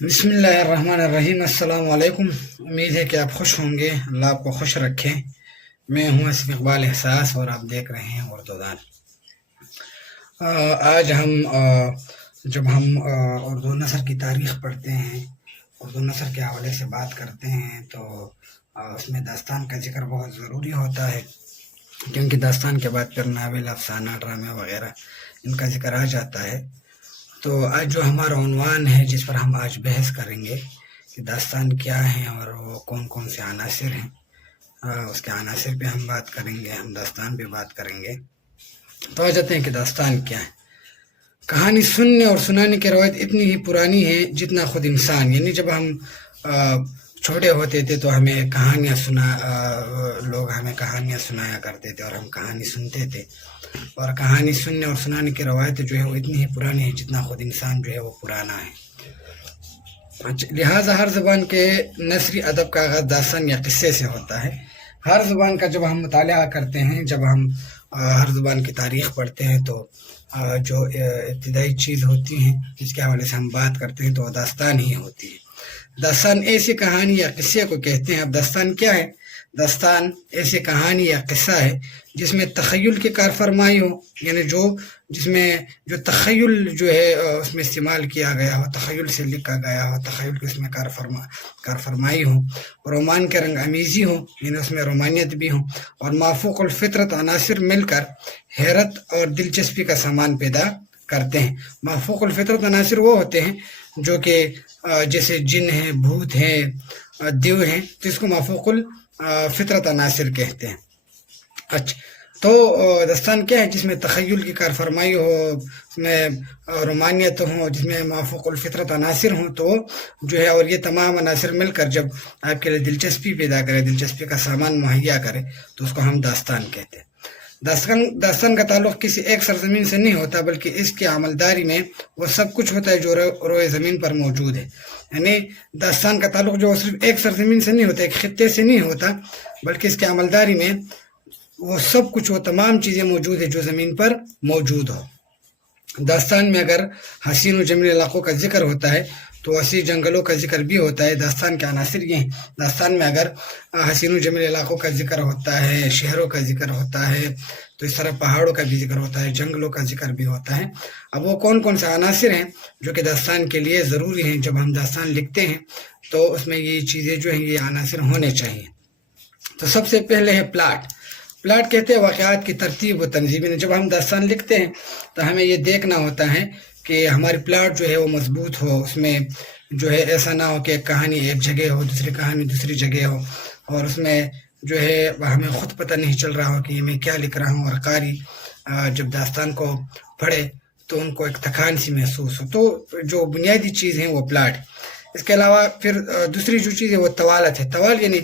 بسم اللہ الرحمن الرحیم، السلام علیکم۔ امید ہے کہ آپ خوش ہوں گے، اللہ آپ کو خوش رکھے۔ میں ہوں اسف اقبال احساس اور آپ دیکھ رہے ہیں اردو دان۔ آج جب ہم اردو نثر کی تاریخ پڑھتے ہیں، اردو نثر کے حوالے سے بات کرتے ہیں تو اس میں داستان کا ذکر بہت ضروری ہوتا ہے، کیونکہ داستان کے بعد پھر ناول، افسانہ، ڈرامے وغیرہ ان کا ذکر آ جاتا ہے۔ تو آج جو ہمارا عنوان ہے جس پر ہم آج بحث کریں گے کہ داستان کیا ہے اور وہ کون کون سے عناصر ہیں، اس کے عناصر پہ ہم بات کریں گے، ہم داستان پہ بات کریں گے۔ تو آ جاتے ہیں کہ داستان کیا ہے۔ کہانی سننے اور سنانے کی روایت اتنی ہی پرانی ہے جتنا خود انسان، یعنی جب ہم چھوٹے ہوتے تھے تو ہمیں کہانیاں لوگ ہمیں کہانیاں سنایا کرتے تھے اور ہم کہانی سنتے تھے، اور کہانی سننے اور سنانے کی روایت جو ہے وہ اتنی ہی پرانی ہے جتنا خود انسان جو ہے وہ پرانا ہے۔ لہٰذا ہر زبان کے نثری ادب کا آغاز داستان یا قصے سے ہوتا ہے۔ ہر زبان کا جب ہم مطالعہ کرتے ہیں، جب ہم ہر زبان کی تاریخ پڑھتے ہیں تو جو ابتدائی چیز ہوتی ہیں جس کے حوالے سے ہم بات کرتے ہیں تو وہ داستان ہی ہوتی ہے۔ داستان ایسی کہانی یا قصے کو کہتے ہیں۔ اب داستان کیا ہے؟ داستان ایسی کہانی یا قصہ ہے جس میں تخیل کی کار فرمائی ہو، یعنی جس میں جو تخیل جو ہے اس میں استعمال کیا گیا ہو، تخیل سے لکھا گیا ہو، تخیل کی اس میں کار فرمائی ہو، رومان کے رنگ امیزی ہو، یعنی اس میں رومانیت بھی ہو، اور مافوق الفطرت عناصر مل کر حیرت اور دلچسپی کا سامان پیدا کرتے ہیں۔ مافوق الفطرت عناصر وہ ہوتے ہیں جو کہ جیسے جن ہیں، بھوت ہیں، دیو ہیں، تو اس کو مافوق الفطرت عناصر کہتے ہیں۔ اچھا، تو داستان کیا ہے؟ جس میں تخیل کی کار فرمائی ہو، اس میں رومانیت ہو، جس میں مافوق الفطرت عناصر ہوں، تو جو ہے اور یہ تمام عناصر مل کر جب آپ کے لیے دلچسپی پیدا کرے، دلچسپی کا سامان مہیا کرے تو اس کو ہم داستان کہتے ہیں۔ داستان کا تعلق کسی ایک سرزمین سے نہیں ہوتا، بلکہ اس کی عملداری میں وہ سب کچھ ہوتا ہے جو روئے زمین پر موجود ہے۔ یعنی داستان کا تعلق جو صرف ایک سرزمین سے نہیں ہوتا، ایک خطے سے نہیں ہوتا، بلکہ اس کی عملداری میں وہ سب کچھ، وہ تمام چیزیں موجود ہیں جو زمین پر موجود ہو۔ داستان میں اگر حسین و جمیل علاقوں کا ذکر ہوتا ہے تو وسیع جنگلوں کا ذکر بھی ہوتا ہے۔ داستان کے عناصر یہ ہیں۔ داستان میں اگر حسین و جمیل علاقوں کا ذکر ہوتا ہے، شہروں کا ذکر ہوتا ہے، تو اس طرح پہاڑوں کا بھی ذکر ہوتا ہے، جنگلوں کا ذکر بھی ہوتا ہے۔ اب وہ کون کون سے عناصر ہیں جو کہ داستان کے لیے ضروری ہیں؟ جب ہم داستان لکھتے ہیں تو اس میں یہ چیزیں جو ہیں، یہ عناصر ہونے چاہیے۔ تو سب سے پہلے ہے پلاٹ۔ پلاٹ کہتے ہیں واقعات کی ترتیب و تنظیم۔ جب ہم داستان لکھتے ہیں تو ہمیں یہ دیکھنا ہوتا ہے کہ ہماری پلاٹ جو ہے وہ مضبوط ہو، اس میں جو ہے ایسا نہ ہو کہ ایک کہانی ایک جگہ ہو، دوسری کہانی دوسری جگہ ہو، اور اس میں جو ہے ہمیں خود پتہ نہیں چل رہا ہو کہ یہ میں کیا لکھ رہا ہوں، اور قاری جب داستان کو پڑھے تو ان کو ایک تھکان سی محسوس ہو۔ تو جو بنیادی چیز ہیں وہ پلاٹ۔ اس کے علاوہ پھر دوسری جو چیز ہے وہ طوالت ہے۔ طوال یعنی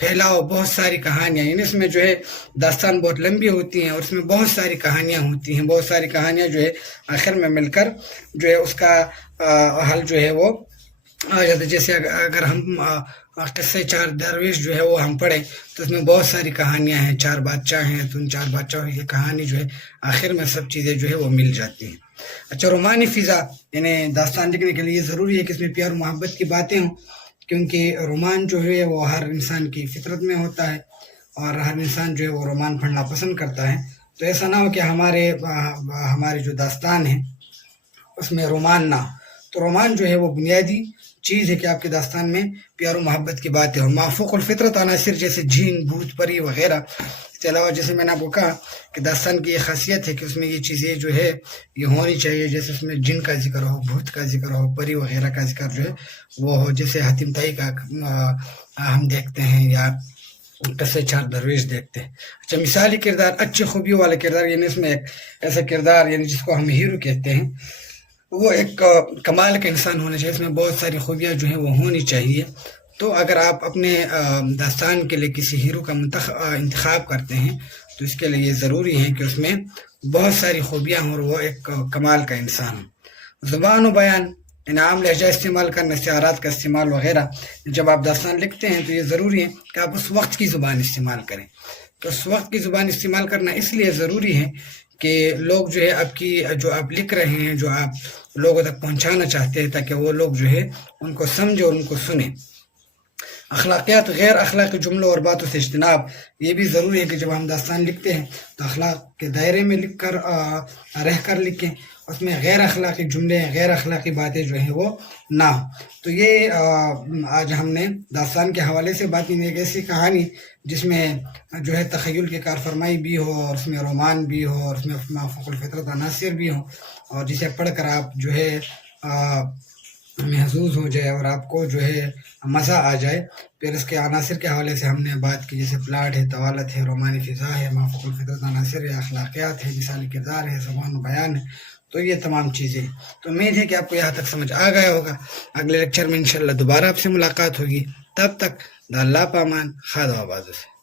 پھیلاؤ، بہت ساری کہانیاں، یعنی اس میں جو ہے داستان بہت لمبی ہوتی ہیں اور اس میں بہت ساری کہانیاں ہوتی ہیں، بہت ساری کہانیاں جو ہے آخر میں مل کر جو ہے اس کا حل جو ہے وہ آ جاتا ہے۔ جیسے اگر ہم قصے چار درویش جو ہے وہ ہم پڑھیں تو اس میں بہت ساری کہانیاں ہیں، چار بادشاہ ہیں، تو ان چار بادشاہوں کی کہانی جو ہے آخر میں سب چیزیں جو ہے وہ مل جاتی ہیں۔ اچھا، رومانی فضا، یعنی داستان لکھنے کے لیے ضروری ہے کہ اس میں پیار و محبت کی باتیں ہوں، کیونکہ رومان جو ہے وہ ہر انسان کی فطرت میں ہوتا ہے اور ہر انسان جو ہے وہ رومان پڑھنا پسند کرتا ہے۔ تو ایسا نہ ہو کہ ہمارے جو داستان ہے اس میں رومان نہ ہو۔ تو رومان جو ہے وہ بنیادی چیز ہے کہ آپ کے داستان میں پیار و محبت کی باتیں ہوں۔ مافوق الفطرت عناصر جیسے جھین، بھوت، پری وغیرہ۔ اس کے علاوہ جیسے میں نے آپ کو کہا کہ داستان کی یہ خاصیت ہے کہ اس میں یہ چیزیں جو ہے یہ ہونی چاہیے، جیسے اس میں جن کا ذکر ہو، بھوت کا ذکر ہو، پری وغیرہ کا ذکر جو ہے وہ ہو، جیسے حاتم طائی کا ہم دیکھتے ہیں یا قصے چار درویش دیکھتے ہیں۔ اچھا، مثالی کردار، اچھی خوبیوں والا کردار، یعنی اس میں ایک ایسا کردار یعنی جس کو ہم ہیرو کہتے ہیں، وہ ایک کمال کا انسان ہونا چاہیے، اس میں بہت ساری خوبیاں جو ہیں وہ ہونی چاہیے۔ تو اگر آپ اپنے داستان کے لیے کسی ہیرو کا انتخاب کرتے ہیں تو اس کے لیے یہ ضروری ہے کہ اس میں بہت ساری خوبیاں ہوں اور وہ ایک کمال کا انسان ہو۔ زبان و بیان، یعنی عام لہجہ استعمال کرنا، استعارات کا استعمال وغیرہ۔ جب آپ داستان لکھتے ہیں تو یہ ضروری ہے کہ آپ اس وقت کی زبان استعمال کریں۔ تو اس وقت کی زبان استعمال کرنا اس لیے ضروری ہے کہ لوگ جو ہے آپ کی جو آپ لکھ رہے ہیں، جو آپ لوگوں تک پہنچانا چاہتے ہیں، تاکہ وہ لوگ جو ہے ان کو سمجھے اور ان کو سنیں۔ اخلاقیات، غیر اخلاقی جملوں اور باتوں سے اجتناب، یہ بھی ضروری ہے کہ جب ہم داستان لکھتے ہیں تو اخلاق کے دائرے میں لکھ کر رہ کر لکھیں، اس میں غیر اخلاقی جملے، غیر اخلاقی باتیں جو ہیں وہ نہ ہوں۔ تو یہ آج ہم نے داستان کے حوالے سے بات کی، ایک ایسی کہانی جس میں جو ہے تخیل کی کار فرمائی بھی ہو، اور اس میں رومان بھی ہو، اور اس میں مافوق الفطرت عناصر بھی ہوں، اور جسے پڑھ کر آپ جو ہے محظوظ ہو جائے اور آپ کو جو ہے مزہ آ جائے۔ پھر اس کے عناصر کے حوالے سے ہم نے بات کی، جیسے پلاٹ ہے، طوالت ہے، رومانی فضا ہے، مافوق الفطرت عناصر ہے، اخلاقیات ہے، مثالی کردار ہے، زبان و بیان ہے۔ تو یہ تمام چیزیں، تو امید ہے کہ آپ کو یہاں تک سمجھ آ گیا ہوگا۔ اگلے لیکچر میں انشاءاللہ دوبارہ آپ سے ملاقات ہوگی، تب تک دا اللہ پامان، خدا آباد سے۔